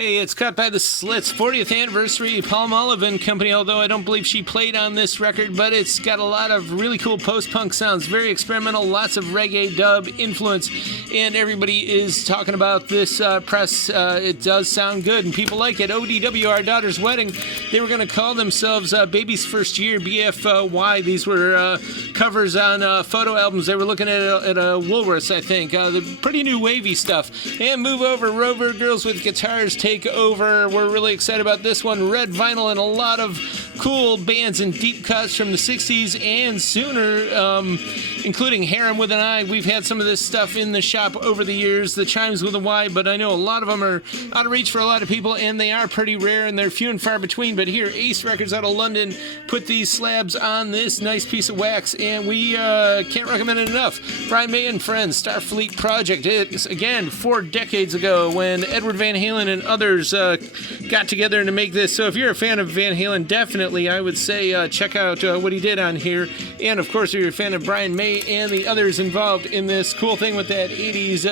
Hey, it's Cut by the Slits, 40th anniversary, Palmolive and Company, although I don't believe she played on this record, but it's got a lot of really cool post-punk sounds, very experimental, lots of reggae dub influence, and everybody is talking about this press. It does sound good, and people like it. ODW, Our Daughter's Wedding, they were going to call themselves Baby's First Year, BFY. These were covers on photo albums. They were looking at a Woolworths, I think. The pretty new wavy stuff. And Move Over, Rover, Girls with Guitars take over. We're really excited about this one. Red Vinyl and a lot of cool bands and deep cuts from the 60s and sooner, including Harem with an I. We've had some of this stuff in the shop over the years, the Chimes with a Y, but I know a lot of them are out of reach for a lot of people, and they are pretty rare, and they're few and far between. But here, Ace Records out of London put these slabs on this nice piece of wax, and we can't recommend it enough. Brian May and Friends, Starfleet Project. It's, again, 4 decades ago when Edward Van Halen and others got together to make this. So if you're a fan of Van Halen, definitely I would say check out what he did on here. And of course, if you're a fan of Brian May and the others involved in this cool thing with that 80s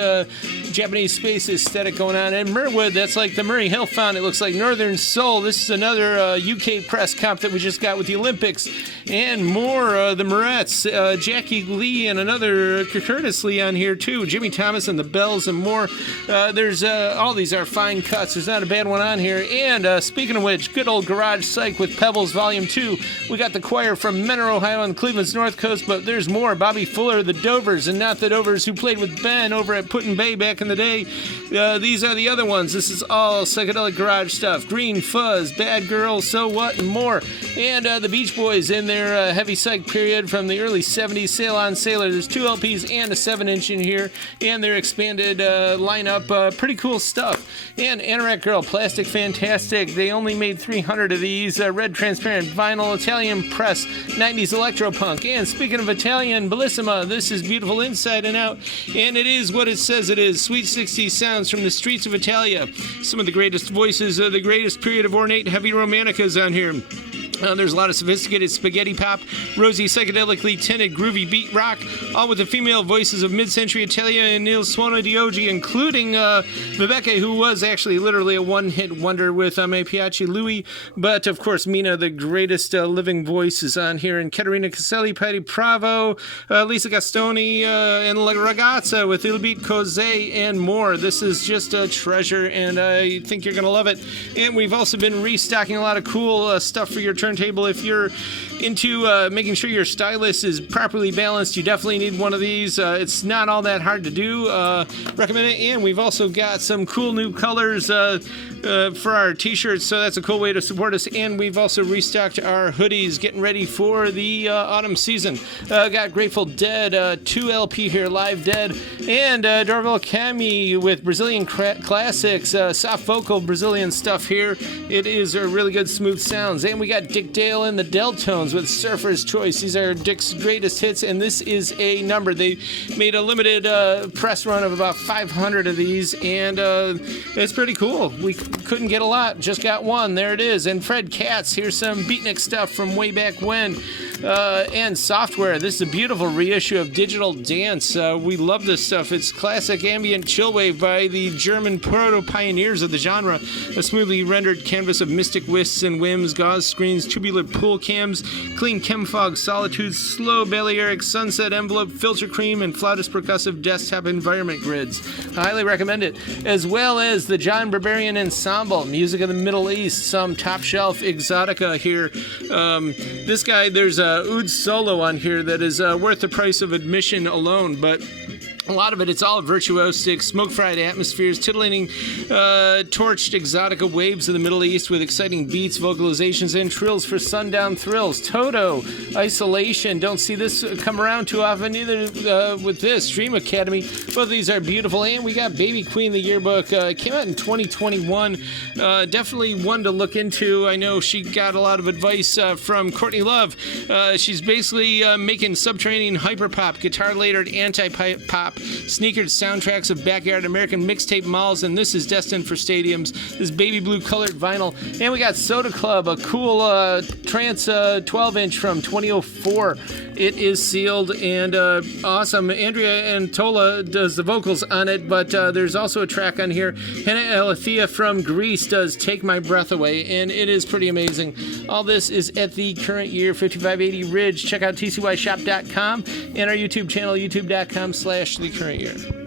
Japanese space aesthetic going on. And Merwood, that's like the Murray Hill Font. It looks like Northern Soul. This is another UK press comp that we just got with the Olympics. And more, the Morettes, Jackie Lee and another Curtis Lee on here too. Jimmy Thomas and the Bells and more. There's all these are fine cuts. There's not a bad one on here. And speaking of which, good old Garage Psych with Pebbles Volume 2. We got the choir from Menor, Ohio on Cleveland's North Coast, but there's more. Bobby Fuller, the Dovers, and not the Dovers who played with Ben over at Put in Bay back in the day. These are the other ones. This is all psychedelic garage stuff. Green Fuzz, Bad Girl, So What, and more. And the Beach Boys in their heavy psych period from the early 70s, Sail On Sailor. There's 2 LPs and a 7-inch in here, and their expanded lineup. Pretty cool stuff. And Anorak Girl, Plastic Fantastic. They only made 300 of these. Red transparent vinyl, Italian press, 90s electropunk. And speaking of Italian, Bellissima, this is beautiful inside and out, and it is what it says it is. Sweet 60s sounds from the streets of Italia. Some of the greatest voices, the greatest period of ornate heavy romanticas on here. There's a lot of sophisticated spaghetti pop, rosy, psychedelically tinted, groovy beat rock, all with the female voices of mid-century Italia and Nil Suono di Oggi, including Viveke, who was actually literally a one-hit wonder with Me Piace Lui, but of course Mina, the greatest living voice, is on here, and Caterina Caselli, Patty Bravo, Lisa Gastoni, and La Ragazza with Il Beat Cos'è, and more. This is just a treasure, and I think you're going to love it. And we've also been restocking a lot of cool stuff for your turntable. If you're into making sure your stylus is properly balanced, you definitely need one of these. It's not all that hard to do. Recommend it. And we've also got some cool new colors for our t-shirts, so that's a cool way to support us. And we've also restocked our hoodies, getting ready for the autumn season. Got Grateful Dead, 2 LP here, Live Dead, and Dorval Caymmi with Brazilian classics, soft vocal Brazilian stuff here. It is a really good smooth sounds. And we got Dick Dale and the Deltones with Surfer's Choice. These are Dick's greatest hits, and this is a number. They made a limited press run of about 500 of these, and it's pretty cool. We couldn't get a lot, just got one. There it is. And Fred Katz, here's some Beatnik stuff from way back when. And Software. This is a beautiful reissue of Digital Dance. We love this stuff. It's classic ambient chillwave by the German proto-pioneers of the genre. A smoothly rendered canvas of mystic wisps and whims, gauze screens, tubular pool cams, clean chemfog solitudes, slow Balearic sunset envelope, filter cream, and flautist percussive desktop environment grids. I highly recommend it. As well as the John Barbarian Ensemble, music of the Middle East, some top shelf exotica here. This guy, there's a oud solo on here that is worth the price of admission alone, but a lot of it's all virtuosic, smoke-fried atmospheres, titillating, torched exotica waves of the Middle East with exciting beats, vocalizations, and trills for sundown thrills. Toto, Isolation, don't see this come around too often either with this. Dream Academy, both of these are beautiful. And we got Baby Queen, the yearbook, came out in 2021. Definitely one to look into. I know she got a lot of advice from Courtney Love. She's basically making subterranean hyperpop, guitar-layered anti-pop Sneakered soundtracks of backyard American mixtape malls, and this is destined for stadiums. This baby blue colored vinyl. And we got Soda Club, a cool trance 12-inch from 2004. It is sealed and awesome. Andrea Antola does the vocals on it, but there's also a track on here. Hannah Elathia from Greece does Take My Breath Away, and it is pretty amazing. All this is at the Current Year 5580 Ridge. Check out tcyshop.com and our YouTube channel, youtube.com/thecurrentyear.